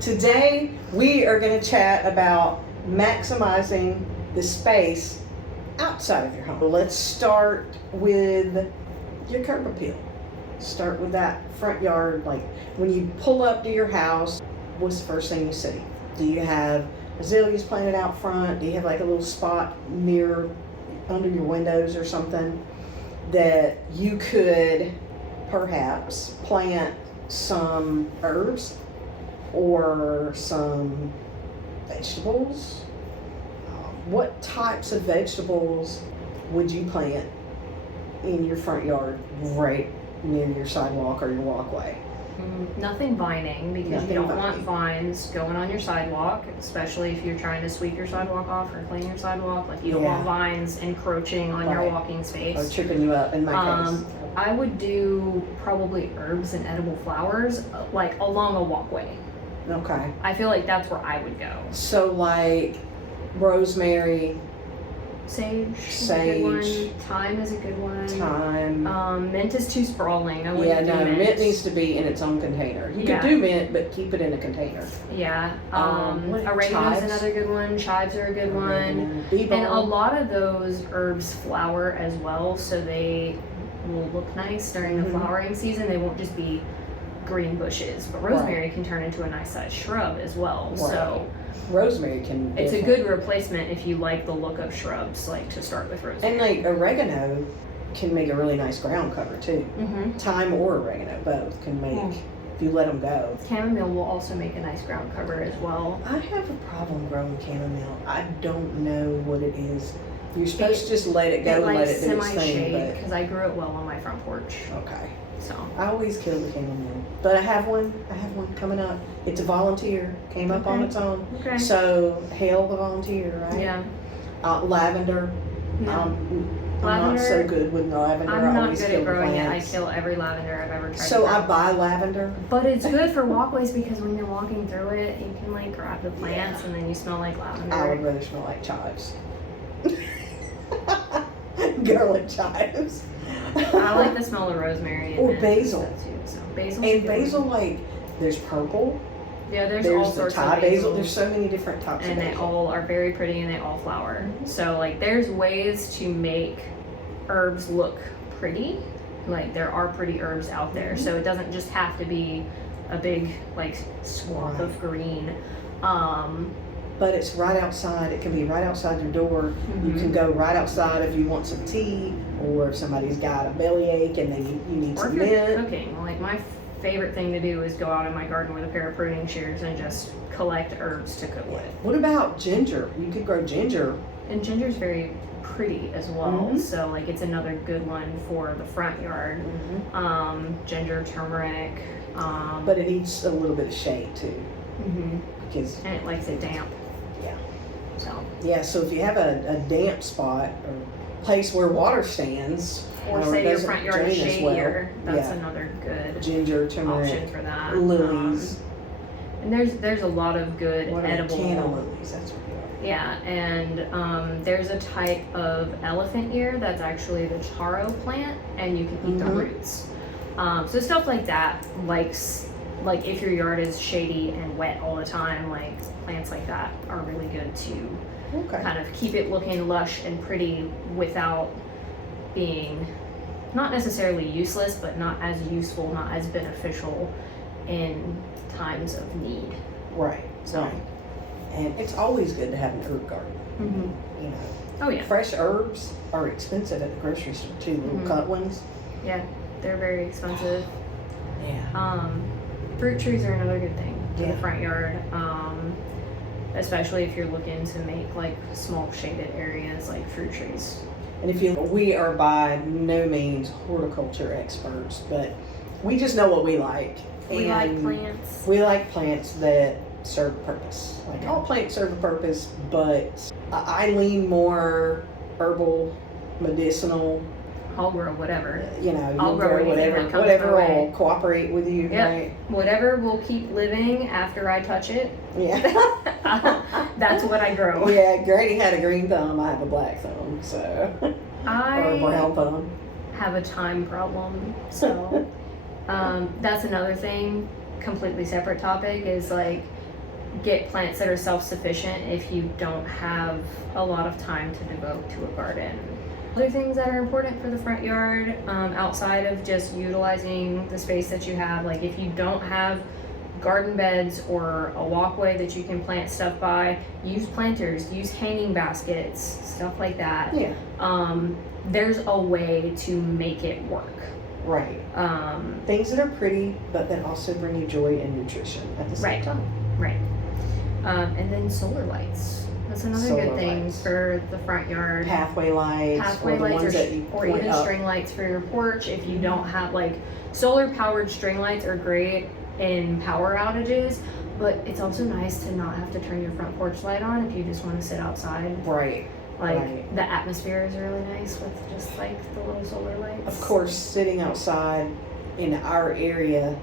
Today we are going to chat about maximizing the space outside of your home. Let's start with your curb appeal. Start with that front yard. Like when you pull up to your house, what's the first thing you see? Do you have azaleas planted out front? Do you have like a little spot near under your windows or something that you could perhaps plant some herbs or some vegetables? What types of vegetables would you plant in your front yard right near your sidewalk or your walkway? Nothing vining, because you don't want vines going on your sidewalk, especially if you're trying to sweep your sidewalk off or clean your sidewalk. Like you don't want vines encroaching on your walking space. Or tripping you up in my case. I would do probably herbs and edible flowers like along a walkway. Okay. I feel like that's where I would go. So like rosemary, Sage is a good one. Thyme is a good one. Thyme. Mint is too sprawling. I wouldn't do mint. Mint needs to be in its own container. You could do mint, but keep it in a container. Yeah. Oregano is another good one. Chives are a good one. And a lot of those herbs flower as well, so they will look nice during the flowering season. They won't just be green bushes, but rosemary can turn into a nice sized shrub as well. Right. So rosemary can. It's a good replacement if you like the look of shrubs, like to start with rosemary. And like oregano can make a really nice ground cover too. Thyme or oregano, both can make. If you let them go. Chamomile will also make a nice ground cover as well. I have a problem growing chamomile. I don't know what it is. You're supposed to just let it go and let it do its thing. Because I grew it well on my front porch. Okay. So I always kill the chamomile, but I have one coming up. It's a volunteer, came up on its own. Okay. So hail the volunteer, right? Yeah. Lavender. No. I'm not so good with lavender. I'm not good at growing it. I kill every lavender I've ever tried. So I buy lavender. But it's good for walkways because when you're walking through it, you can like grab the plants and then you smell like lavender. I would rather smell like chives. Garlic chives. I like the smell of rosemary or basil too. So basil. And basil, like there's purple. Yeah, there's all sorts of Thai basil. There's so many different types of basil. And they all are very pretty and they all flower. So like there's ways to make herbs look pretty. Like there are pretty herbs out there. So it doesn't just have to be a big like swath of green. But it's right outside. It can be right outside your door. You can go right outside if you want some tea, or if somebody's got a bellyache and you need some mint. Or if you're cooking. Like my favorite thing to do is go out in my garden with a pair of pruning shears and just collect herbs to cook with. What about ginger? You could grow ginger. And ginger's very pretty as well. So like it's another good one for the front yard. Ginger, turmeric. But it needs a little bit of shade too. And it likes it damp. So if you have a damp spot or place where water stands, or say your front yard is shadier, that's another good ginger, turmeric, option for that. Lilies. And there's a lot of good edible canna lilies. That's what they are. Yeah, and there's a type of elephant ear that's actually the taro plant, and you can eat the roots. So stuff like that, like if your yard is shady and wet all the time, like plants like that are really good to kind of keep it looking lush and pretty without being not necessarily useless, but not as useful, not as beneficial in times of need. Right. And it's always good to have an herb garden. You know. Oh yeah. Fresh herbs are expensive at the grocery store too. Little cut ones. Yeah, they're very expensive. Yeah. Fruit trees are another good thing in the front yard, especially if you're looking to make like small shaded areas like fruit trees. And we are by no means horticulture experts, but we just know what we like. We like plants. We like plants that serve a purpose. Like all plants serve a purpose, but I lean more herbal, medicinal. I'll grow whatever. I'll grow whatever will cooperate with you, right? Whatever will keep living after I touch it. Yeah. That's what I grow. Yeah, Grady had a green thumb, I have a black thumb, so. Or a brown thumb. Have a time problem, so that's another thing, completely separate topic, is like get plants that are self-sufficient if you don't have a lot of time to devote to a garden. Other things that are important for the front yard, outside of just utilizing the space that you have, like if you don't have garden beds or a walkway that you can plant stuff by, use planters, use hanging baskets, stuff like that. Yeah. There's a way to make it work. Right. Things that are pretty, but that also bring you joy and nutrition at the same time. Right. And then solar lights. That's another Solar good thing lights. for the front yard. Pathway lights, Pathway or the lights ones that you or point even up. string lights for your porch. If you don't have, like, solar powered string lights are great in power outages, but it's also nice to not have to turn your front porch light on if you just want to sit outside. Right. Like, right. the atmosphere is really nice with just like the little solar lights. Of course, sitting outside in our area,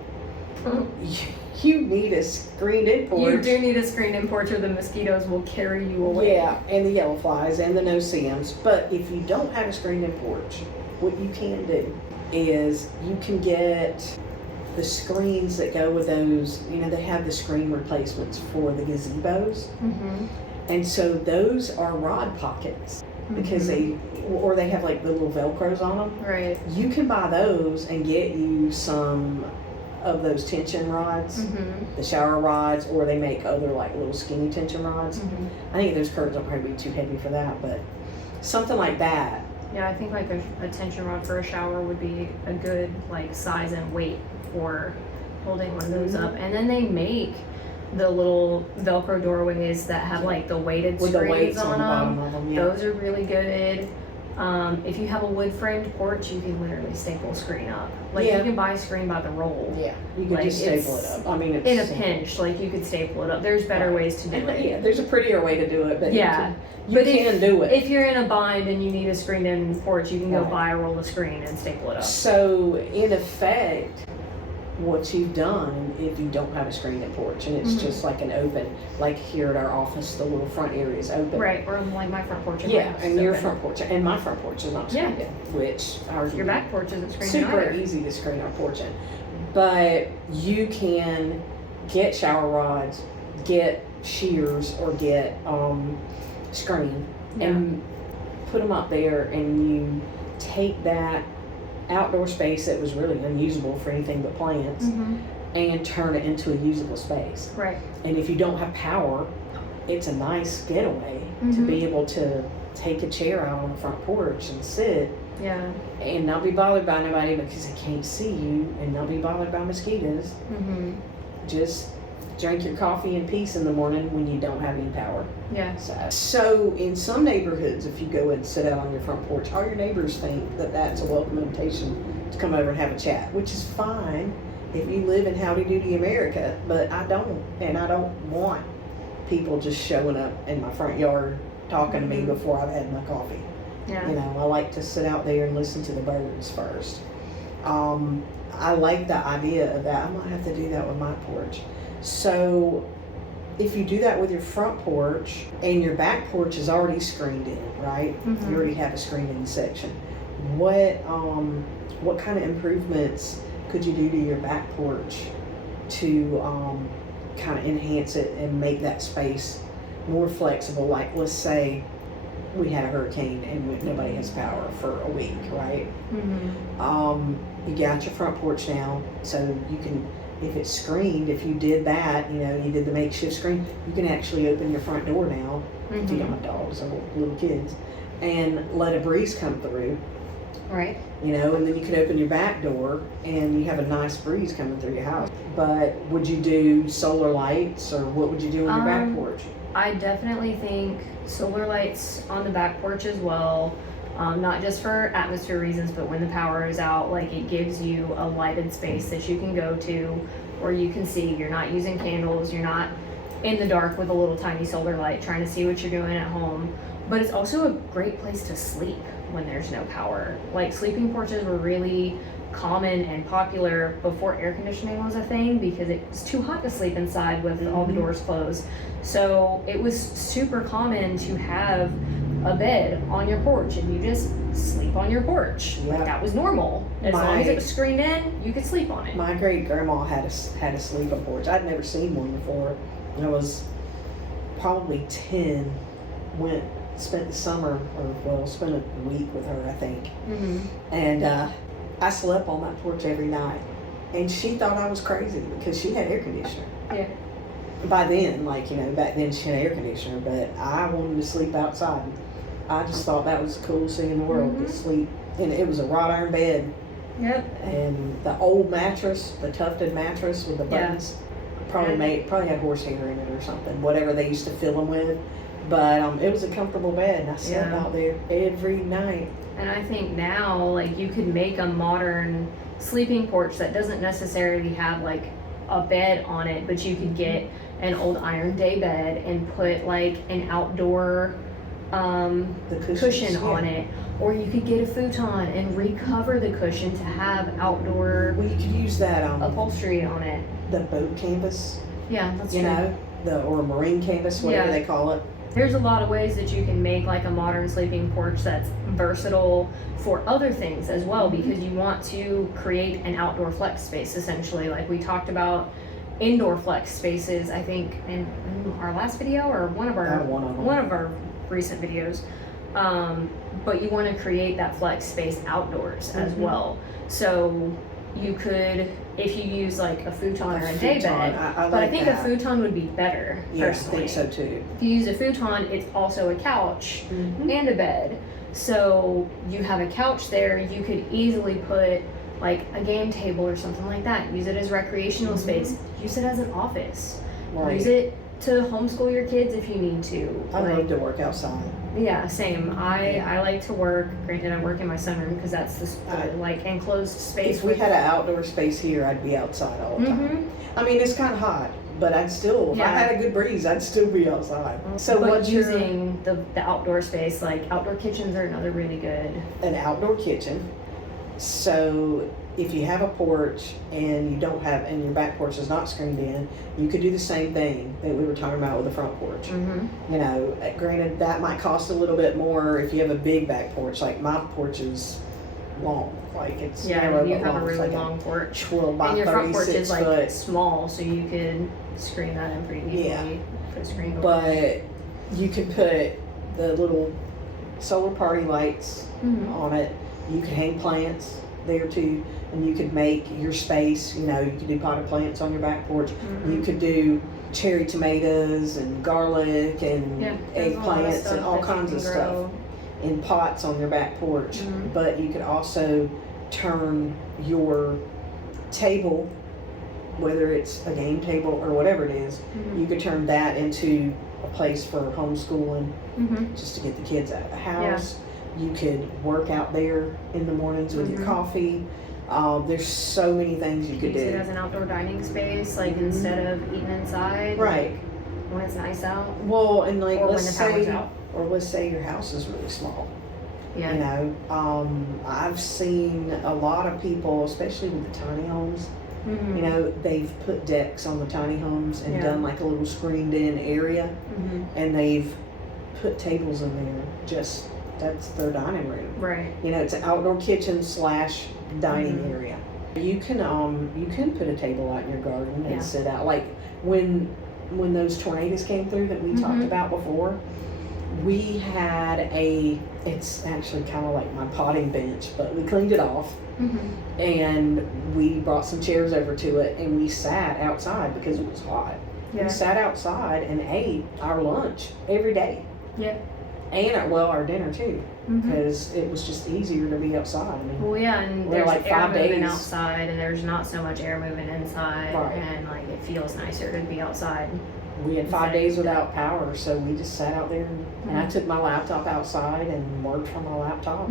you need a screened-in porch. You do need a screened-in porch or the mosquitoes will carry you away. Yeah, and the yellow flies and the no-see-ums. But if you don't have a screened-in porch, what you can do is you can get the screens that go with those. You know, they have the screen replacements for the gazebos. Mm-hmm. And so those are rod pockets because they have like the little Velcros on them. Right. You can buy those and get you some of those tension rods, the shower rods, or they make other like little skinny tension rods. I think those curtains will probably be too heavy for that, but something like that. Yeah, I think like a tension rod for a shower would be a good like size and weight for holding one of those up. And then they make the little Velcro doorways that have like the weighted With the screens weights on the bottom of them. Yeah. Those are really good. If you have a wood framed porch, you can literally staple a screen up. Like Yeah. you can buy a screen by the roll. Yeah, you could Like, just staple it it's up. I mean, it's In a simple. pinch, like you could staple it up. There's better ways to do it. Yeah, there's a prettier way to do it, but Yeah. you can do it. If you're in a bind and you need a screened-in porch, you can go Right. buy a roll of screen and staple it up. So, in effect, what you've done if you don't have a screen-in porch and it's just like an open, like here at our office, the little front area is open. Right, or like my front porch. Yeah, and your open. front porch, and my front porch is not screened in, which ours Your would be back porch isn't screened super either. easy to screen our porch in. But you can get shower rods, get shears, or get screen and put them up there, and you take that outdoor space that was really unusable for anything but plants and turn it into a usable space. Right. And if you don't have power, it's a nice getaway to be able to take a chair out on the front porch and sit Yeah. and not be bothered by nobody because they can't see you, and not be bothered by mosquitoes. Just drink your coffee in peace in the morning when you don't have any power. Yeah. So in some neighborhoods, if you go and sit out on your front porch, all your neighbors think that that's a welcome invitation to come over and have a chat, which is fine if you live in Howdy Doody America, but I don't, and I don't want people just showing up in my front yard talking to me before I've had my coffee. Yeah. You know, I like to sit out there and listen to the birds first. I like the idea of that. I might have to do that with my porch. So if you do that with your front porch and your back porch is already screened in, right? You already have a screened in section. What kind of improvements could you do to your back porch to kind of enhance it and make that space more flexible? Like, let's say we had a hurricane and nobody has power for a week, right? You got your front porch now, so you can, if it's screened, if you did that, you know, you did the makeshift screen, you can actually open your front door now, if you don't have dogs or little kids, and let a breeze come through. Right. You know, and then you could open your back door and you have a nice breeze coming through your house. But would you do solar lights, or what would you do on your back porch? I definitely think solar lights on the back porch as well. Not just for atmosphere reasons, but when the power is out, like it gives you a lighted space that you can go to where you can see. You're not using candles, you're not in the dark with a little tiny solar light trying to see what you're doing at home. But it's also a great place to sleep when there's no power. Like sleeping porches were really common and popular before air conditioning was a thing because it was too hot to sleep inside with all the doors closed. So it was super common to have a bed on your porch and you just sleep on your porch. Yeah. Like that was normal. As long as it was screened in, you could sleep on it. My great grandma had a sleeping porch. I'd never seen one before, I was probably 10, spent the summer, spent a week with her, I think. Mm-hmm. And I slept on that porch every night. And she thought I was crazy because she had air conditioner. Yeah. By then, back then she had air conditioner, but I wanted to sleep outside. I just thought that was the coolest thing in the world, to sleep. And it was a wrought iron bed. Yep. And the old mattress, the tufted mattress with the buttons, probably had horsehair in it or something, whatever they used to fill them with. But it was a comfortable bed, and I slept out there every night. And I think now, like, you could make a modern sleeping porch that doesn't necessarily have like a bed on it, but you could get an old iron day bed and put like an outdoor The cushion on it, or you could get a futon and recover the cushion to have outdoor Well, you could use that upholstery on it. the boat canvas, Yeah, that's true. or marine canvas, whatever they call it. There's a lot of ways that you can make like a modern sleeping porch that's versatile for other things as well, because you want to create an outdoor flex space essentially. Like we talked about indoor flex spaces, I think in our last video or one of our recent videos. But you want to create that flex space outdoors as well. So you could, if you use like a futon or a day bed, I think a futon would be better. Yeah, personally. I think so too. If you use a futon, it's also a couch and a bed. So you have a couch there, you could easily put like a game table or something like that. Use it as recreational space. Use it as an office. Right. Use it to homeschool your kids if you need to. I love to work outside. Yeah, same. I like to work. Granted, I work in my sunroom because that's the like enclosed space. If we had an outdoor space here, I'd be outside all the time. I mean, it's kind of hot, but I'd still, if I had a good breeze, I'd still be outside. So but using the outdoor space, like outdoor kitchens are another really good. An outdoor kitchen. So if you have a porch and you don't have, and your back porch is not screened in, you could do the same thing that we were talking about with the front porch. Granted, that might cost a little bit more if you have a big back porch. Like my porch is long, like it's narrow, you but have long. a really It's like long porch, 12 by and your front porch 36 is like foot. small, so you could screen that in pretty easily. Yeah. Put a screen over. But you can put the little solar party lights on it. You could hang plants there too, and you could make your space. You could do potted plants on your back porch. You could do cherry tomatoes and garlic and eggplants and all kinds of stuff in pots on your back porch. But you could also turn your table, whether it's a game table or whatever it is, you could turn that into a place for homeschooling, just to get the kids out of the house. You could work out there in the mornings with your coffee. There's so many things you could do. Use it as an outdoor dining space, like instead of eating inside. Right. Like, when it's nice out. Well, and like Or let's when the power's say, out. or let's say your house is really small. Yeah. I've seen a lot of people, especially with the tiny homes. They've put decks on the tiny homes and done like a little screened in area, and they've put tables in there. That's their dining room. Right. It's an outdoor kitchen / dining area. You can put a table out in your garden and sit out. Like when those tornadoes came through that we talked about before, we had it's actually kind of like my potting bench, but we cleaned it off and we brought some chairs over to it and we sat outside because it was hot. We sat outside and ate our lunch every day. Yeah. And our dinner too, because it was just easier to be outside. And there's like air 5 moving days outside, and there's not so much air moving inside, and like it feels nicer to be outside. We had 5 days without power, so we just sat out there, and I took my laptop outside and worked from my laptop.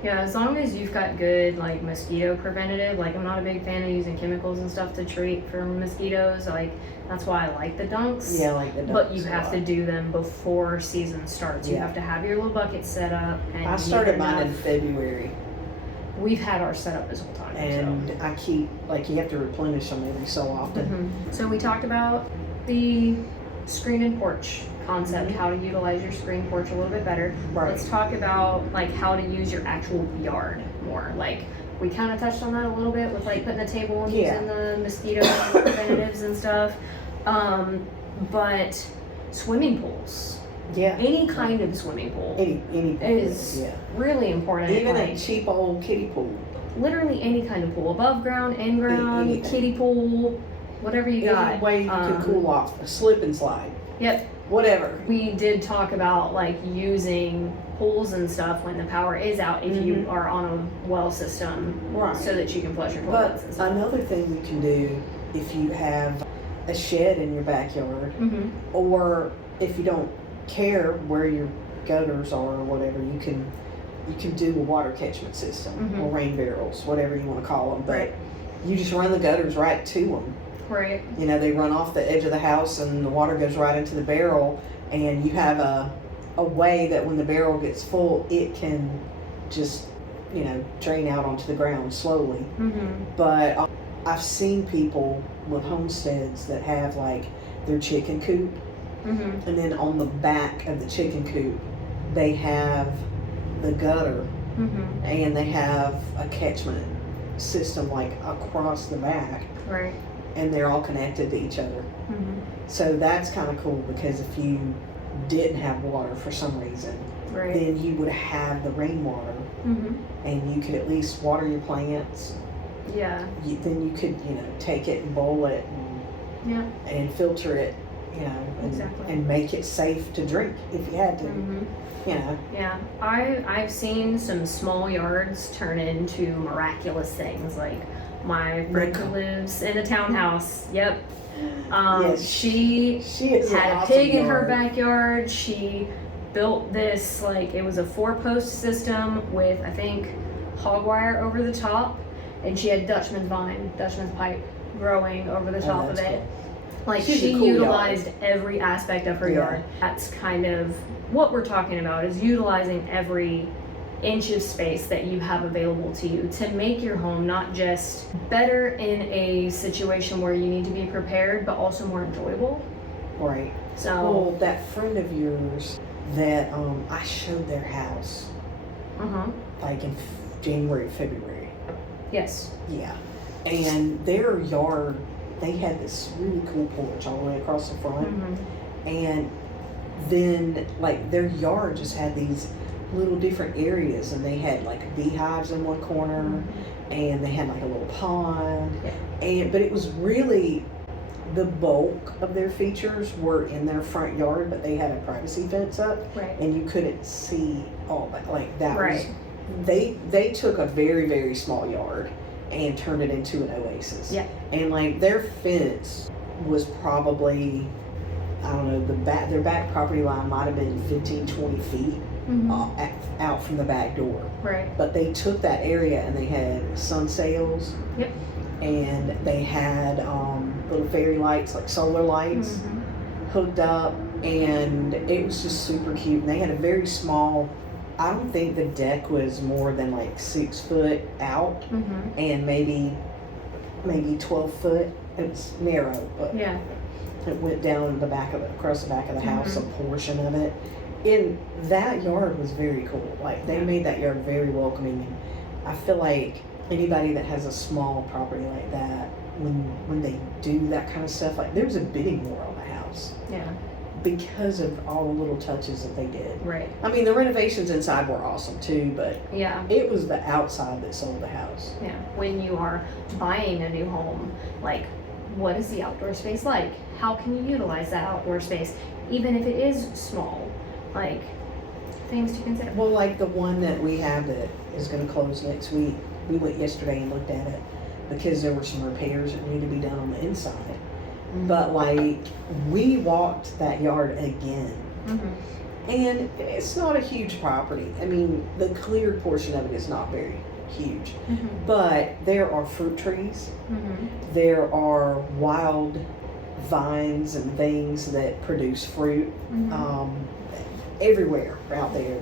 Yeah, as long as you've got good like mosquito preventative. Like I'm not a big fan of using chemicals and stuff to treat for mosquitoes. Like that's why I like the dunks. Yeah, I like the dunks. But you have to do them before season starts. You have to have your little bucket set up. And I started mine in February. We've had ours set up this whole time. And I keep, you have to replenish them every so often. So we talked about the screen and porch concept, how to utilize your screen porch a little bit better. Right. Let's talk about how to use your actual yard more. We kind of touched on that a little bit with putting the table and using the mosquito preventatives and stuff. But swimming pools, Yeah. any kind of swimming pool, Any is really important. Even like, a cheap old kiddie pool. literally any kind of pool, above ground, in ground, Anything. kiddie pool, whatever you got. Any way you can cool off, a slip and slide. Yep. Whatever. We did talk about like using pools and stuff when the power is out if you are on a well system, Right. so that you can flush your But toilets and stuff. another thing you can do if you have a shed in your backyard, or if you don't care where your gutters are or whatever, you can do a water catchment system or rain barrels, whatever you want to call them. But Right. you just run the gutters right to them. Right. You know, they run off the edge of the house and the water goes right into the barrel, and you have a way that when the barrel gets full, it can just, you know, drain out onto the ground slowly. But I've seen people with homesteads that have like their chicken coop, and then on the back of the chicken coop, they have the gutter, and they have a catchment system like across the back. Right. And they're all connected to each other. So that's kind of cool, because if you didn't have water for some reason, Right. then you would have the rainwater, and you could at least water your plants. Yeah. Then you could, you know, take it and boil it Yeah. and filter it, you know, Exactly. and make it safe to drink if you had to. You know. Yeah. I've seen some small yards turn into miraculous things. Like my friend who lives in a townhouse. Yep. Yes, She is had an a awesome pig in her yard. backyard. She built this, like, it was a 4-post system with, I think, hog wire over the top, and she had Dutchman's pipe growing over the top of that's it. cool. Like, She's a she cool utilized every aspect of her Yeah. yard. That's kind of what we're talking about, is utilizing every inch of space that you have available to you to make your home not just better in a situation where you need to be prepared, but also more enjoyable. Right. So, Well, that friend of yours that I showed their house like in January, February. yes. Yeah. And their yard, they had this really cool porch all the way across the front. And then, like, their yard just had these little different areas, and they had like beehives in one corner, and they had like a little pond. But it was really, the bulk of their features were in their front yard, but they had a privacy fence up, Right. and you couldn't see all that. Like, that Right. was, they took a very, very small yard and turned it into an oasis. Yeah. And like, their fence was probably, I don't know, their back property line might have been 15, 20 feet out from the back door. Right. But they took that area and they had sun sails. Yep. And they had little fairy lights, like solar lights, hooked up, and it was just super cute. And they had a very small, I don't think the deck was more than like 6 foot out, and maybe 12 foot. It was narrow, but Yeah. it went down across the back of the house, a portion of it. And that yard was very cool. Like, they made that yard very welcoming. And I feel like anybody that has a small property like that, when they do that kind of stuff, like, there was a bidding war on the house Yeah. because of all the little touches that they did. Right. I mean, the renovations inside were awesome too, but Yeah. it was the outside that sold the house. Yeah. When you are buying a new home, like, what is the outdoor space like? How can you utilize that outdoor space, even if it is small? Like, things to consider. Well, like the one that we have that is going to close next week, we went yesterday and looked at it because there were some repairs that needed to be done on the inside. But like, we walked that yard again, and it's not a huge property. I mean, the cleared portion of it is not very huge, but there are fruit trees, there are wild vines and things that produce fruit everywhere out there.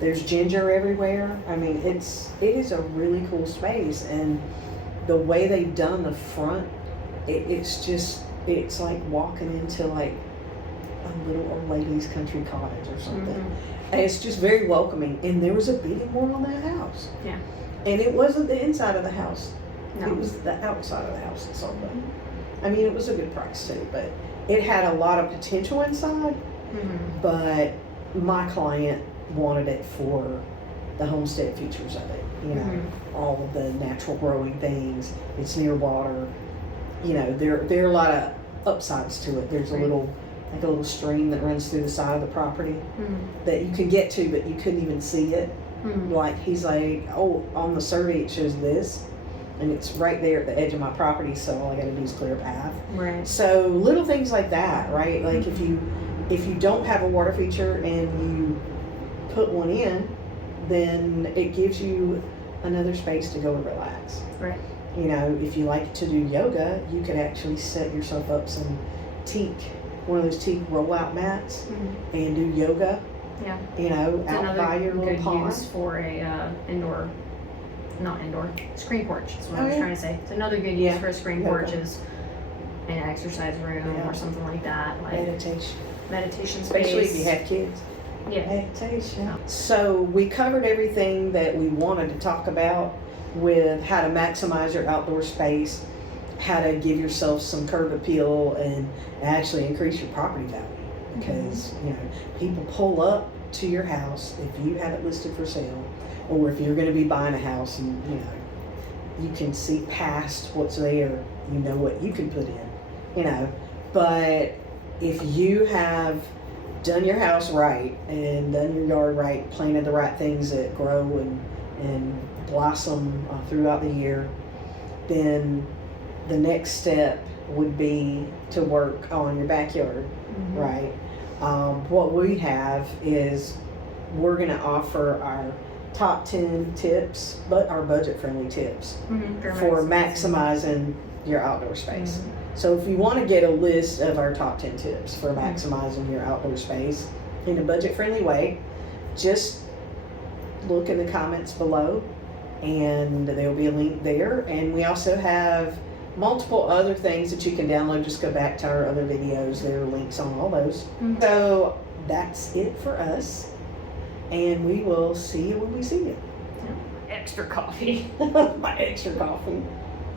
There's ginger everywhere. I mean, it is a really cool space, and the way they've done the front, it's like walking into like a little old lady's country cottage or something. And it's just very welcoming. And there was a bidding war on that house. Yeah. And it wasn't the inside of the house. No. It was the outside of the house that sold it. I mean, it was a good price too, but it had a lot of potential inside, but my client wanted it for the homestead features of it, you know, all of the natural growing things. It's near water, you know, there are a lot of upsides to it. There's a little stream that runs through the side of the property that you can get to, but you couldn't even see it. Like, he's like, oh, on the survey it shows this, and it's right there at the edge of my property, so all I gotta do is clear a path. Right. So little things like that, right? Like if you don't have a water feature and you put one in, then it gives you another space to go and relax. Right. You know, if you like to do yoga, you could actually set yourself up some one of those teak rollout mats and do yoga. Yeah. You know, It's out by your little good pond. use for a screen porch is what I was yeah. trying to say. It's another good use for a screen Yoga. porch is an exercise room or something like that, like meditation space. Especially if you have kids. Yeah. Meditation. Yeah. So we covered everything that we wanted to talk about with how to maximize your outdoor space, how to give yourself some curb appeal and actually increase your property value. Because, you know, people pull up to your house if you have it listed for sale, or if you're going to be buying a house and, you know, you can see past what's there, you know what you can put in, you know. But if you have done your house right and done your yard right, planted the right things that grow and blossom throughout the year, then the next step would be to work on your backyard, right? What we have is we're going to offer our top 10 tips, but our budget-friendly tips for maximizing your outdoor space. So if you want to get a list of our top 10 tips for maximizing your outdoor space in a budget-friendly way, just look in the comments below and there'll be a link there. And we also have multiple other things that you can download. Just go back to our other videos. There are links on all those. So that's it for us. And we will see you when we see you. Extra coffee. My extra coffee.